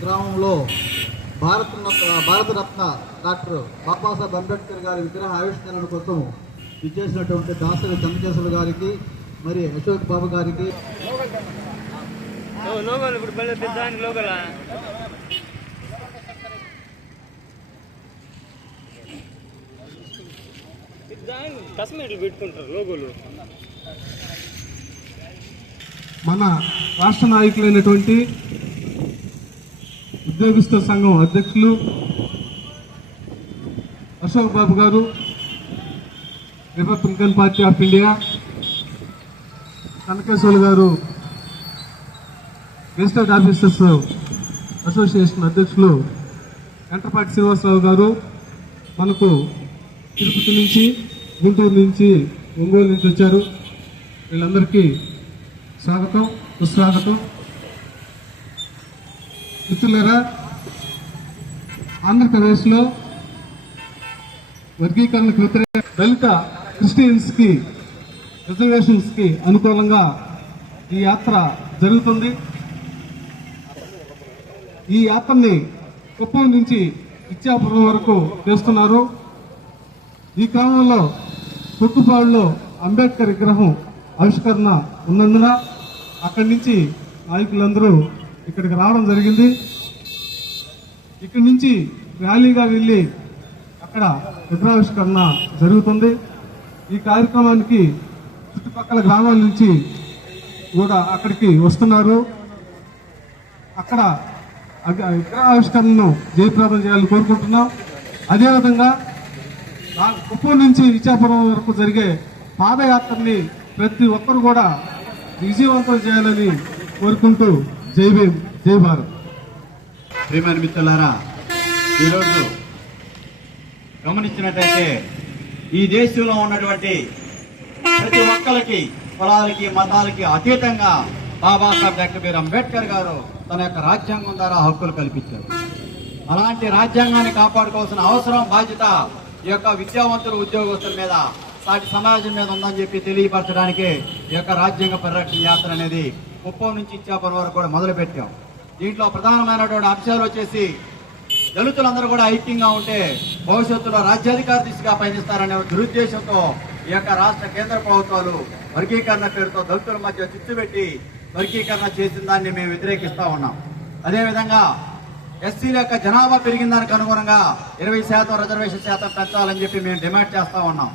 గ్రామంలో భారత భారతరత్న డాక్టర్ బాబాసాహెబ్ అంబేద్కర్ గారి విగ్రహ ఆవిష్కరణ కోసం ఇచ్చేసినటువంటి దాసరి చంద్రకేశ్వర గారికి మరి అశోక్ బాబు గారికి. పెట్టుకుంటారు లోగోలు. మన రాష్ట్ర నాయకులైనటువంటి ఉద్యోగిస్త సంఘం అధ్యక్షులు అశోక్ బాబు గారు republican party of India Kanakeshwar గారు రిజిస్టర్డ్ ఆఫీసర్స్ అసోసియేషన్ అధ్యక్షులు ఎంటపాటి శ్రీనివాసరావు గారు మనకు తిరుపతి నుంచి గుంటూరు నుంచి ఒంగోలు నుంచి వచ్చారు. వీళ్ళందరికీ స్వాగతం సుస్వాగతం. మిత్రులరా ఆంధ్రప్రదేశ్లో వర్గీకరణకు వ్యతిరేక దళిత క్రిస్టియన్స్కి రిజర్వేషన్స్కి అనుకూలంగా ఈ యాత్ర జరుగుతుంది. ఈ యాత్రని కుప్పం నుంచి ఇచ్చాపురం వరకు చేస్తున్నారు. ఈ క్రమంలో పుట్టుపాడులో అంబేద్కర్ విగ్రహం ఆవిష్కరణ ఉన్నందున అక్కడి నుంచి నాయకులందరూ ఇక్కడికి రావడం జరిగింది. ఇక్కడి నుంచి ర్యాలీగా వెళ్ళి అక్కడ విగ్రహావిష్కరణ జరుగుతుంది. ఈ కార్యక్రమానికి చుట్టుపక్కల గ్రామాల నుంచి కూడా అక్కడికి వస్తున్నారు. అక్కడ విగ్రహావిష్కరణను జయప్రదం చేయాలని కోరుకుంటున్నాం. అదేవిధంగా నా- కుప్పం నుంచి ఇచ్చాపురం వరకు జరిగే పాదయాత్రని ప్రతి ఒక్కరు కూడా విజయవంతం చేయాలని కోరుకుంటూ జై భీమ్ జై భారత్. ప్రియమైన మిత్రులారా ఈరోజు గమనించినట్టయితే ఈ దేశంలో ఉన్నటువంటి ప్రతి ఒక్కరికి కులాలకి మతాలకి అతీతంగా బాబాసాహెబ్ డాక్టర్ అంబేద్కర్ గారు తన యొక్క రాజ్యాంగం ద్వారా హక్కులు కల్పించారు. అలాంటి రాజ్యాంగాన్ని కాపాడుకోవాల్సిన అవసరం బాధ్యత ఈ యొక్క విద్యావంతులు ఉద్యోగస్తుల మీద సాటి సమాజం మీద ఉందని చెప్పి తెలియపరచడానికి ఈ యొక్క రాజ్యాంగ పరిరక్షణ యాత్ర అనేది కుప్పం నుంచి ఇచ్చాపురం వరకు కూడా మొదలు పెట్టాం దీంట్లో ప్రధానమైనటువంటి అంశాలు వచ్చేసి దళితులందరూ కూడా ఐక్యంగా ఉంటే భవిష్యత్తులో రాజ్యాధికార దిశగా పయనిస్తారనే దురుద్దేశంతో ఈ యొక్క రాష్ట్ర కేంద్ర ప్రభుత్వాలు వర్గీకరణ పేరుతో దళితుల మధ్య చిచ్చు పెట్టి వర్గీకరణ చేసిన దాన్ని మేము వ్యతిరేకిస్తా ఉన్నాం. అదేవిధంగా ఎస్సీల యొక్క జనాభా పెరిగిన దానికి అనుగుణంగా ఇరవై శాతం రిజర్వేషన్ శాతం పెంచాలని చెప్పి మేము డిమాండ్ చేస్తా ఉన్నాం.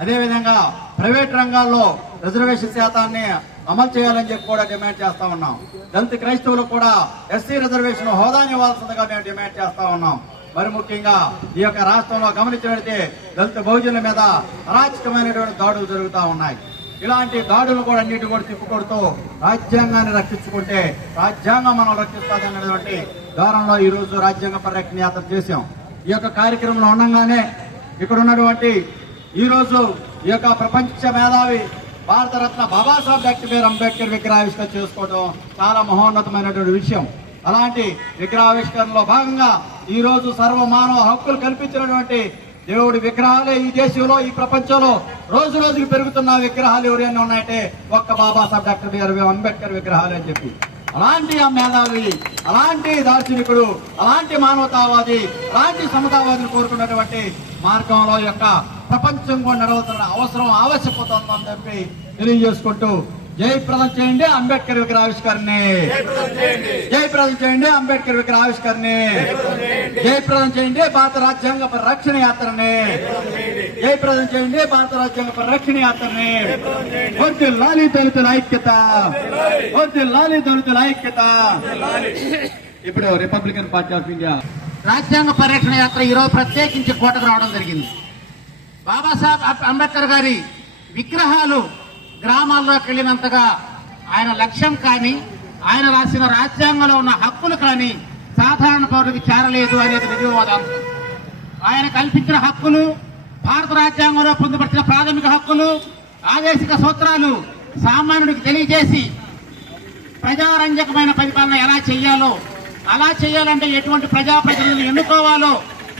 అదేవిధంగా ప్రైవేట్ రంగాల్లో రిజర్వేషన్ శాతాన్ని అమలు చేయాలని చెప్పి కూడా డిమాండ్ చేస్తా ఉన్నాం. దళిత క్రైస్తవులు కూడా ఎస్సీ రిజర్వేషన్ హోదాని ఇవ్వాల్సిందిగా మేము డిమాండ్ చేస్తా ఉన్నాం. మరి ముఖ్యంగా ఈ యొక్క రాష్ట్రంలో గమనించినట్లయితే దళిత బహుజనుల మీద అరాచకమైనటువంటి దాడులు జరుగుతూ ఉన్నాయి. ఇలాంటి దాడులు కూడా అన్నిటి కూడా తిప్పుకొడుతూ రాజ్యాంగాన్ని రక్షించుకుంటే రాజ్యాంగం మనం రక్షిస్తాదనేటువంటి దారంలో ఈ రోజు రాజ్యాంగ పరిరక్షణ యాత్ర చేశాం. ఈ యొక్క కార్యక్రమంలో ఉండగానే ఇక్కడ ఉన్నటువంటి ఈరోజు ఈ యొక్క ప్రపంచ మేధావి Bharat Ratna Babasaheb doctor B R Ambedkar విగ్రహావిష్కరణ చేసుకోవడం చాలా మహోన్నతమైనటువంటి విషయం. అలాంటి విగ్రహావిష్కరణలో భాగంగా ఈరోజు సర్వమానవ హక్కులు కల్పించినటువంటి దేవుడి విగ్రహాలే ఈ దేశంలో ఈ ప్రపంచంలో రోజు రోజుకి పెరుగుతున్న విగ్రహాలు ఎవరైనా ఉన్నాయంటే ఒక్క బాబాసాహెబ్ డాక్టర్ బిఆర్ అంబేద్కర్ విగ్రహాలు అని చెప్పి. అలాంటి ఆ మేధావి అలాంటి దార్శనికుడు అలాంటి మానవతావాది అలాంటి సమతావాదిని కోరుకున్నటువంటి మార్గంలో యొక్క ప్రపంచం కూడా నడవుతున్న అవసరం ఆవశ్యకత ఉందని చెప్పి తెలియజేసుకుంటూ జయప్రదం చేయండి అంబేద్కర్ విగ్రహావిష్కరణ జయప్రదం చేయండి. అంబేద్కర్ విగ్రహావిష్కరణ జయప్రదం చేయండి. భారత రాజ్యాంగ పరిరక్షణ యాత్రని. జయప్రదం చేయండి. భారత రాజ్యాంగ పరిరక్షణ యాత్రని. వద్దు లాలి దళితుల ఐక్యత. వద్దు లాలి. దళితుల ఐక్యత. ఇప్పుడు రిపబ్లికన్ పార్టీ ఆఫ్ ఇండియా. రాజ్యాంగ పరిరక్షణ యాత్ర ఈరోజు ప్రత్యేకించి కోటకు రావడం జరిగింది. బాబాసాహెబ్ అంబేద్కర్ గారి విగ్రహాలు గ్రామాల్లోకి వెళ్ళినంతగా ఆయన లక్ష్యం కానీ ఆయన రాసిన రాజ్యాంగంలో ఉన్న హక్కులు కానీ సాధారణ పౌరుడికి చేరలేదు అనేది నిజవాదం. ఆయన కల్పించిన హక్కులు భారత రాజ్యాంగంలో పొందుపరిచిన ప్రాథమిక హక్కులు ఆదేశిక సూత్రాలు సామాన్యుడికి తెలియజేసి ప్రజారంజకమైన పరిపాలన ఎలా చేయాలో అలా చేయాలంటే ఎటువంటి ప్రజాప్రతినిధులు ఎన్నుకోవాలో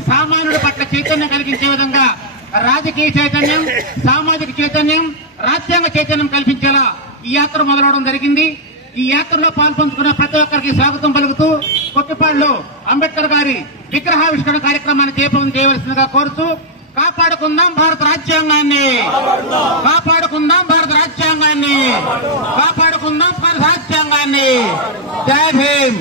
సామాన్యుడి పట్ల చైతన్యం కలిగించే విధంగా రాజకీయ చైతన్యం సామాజిక చైతన్యం రాజ్యాంగ చైతన్యం కల్పించేలా ఈ యాత్ర మొదలవడం జరిగింది. ఈ యాత్రలో పాల్పంచుకున్న ప్రతి ఒక్కరికి స్వాగతం పలుకుతూ కొత్తపాడులో అంబేద్కర్ గారి విగ్రహావిష్కరణ కార్యక్రమాన్ని చేపం చేయవలసిందిగా కోరుతూ కాపాడుకుందాం భారత రాజ్యాంగాన్ని. కాపాడుకుందాం భారత రాజ్యాంగాన్ని. కాపాడుకుందాం భారత రాజ్యాంగాన్ని. జై భీమ్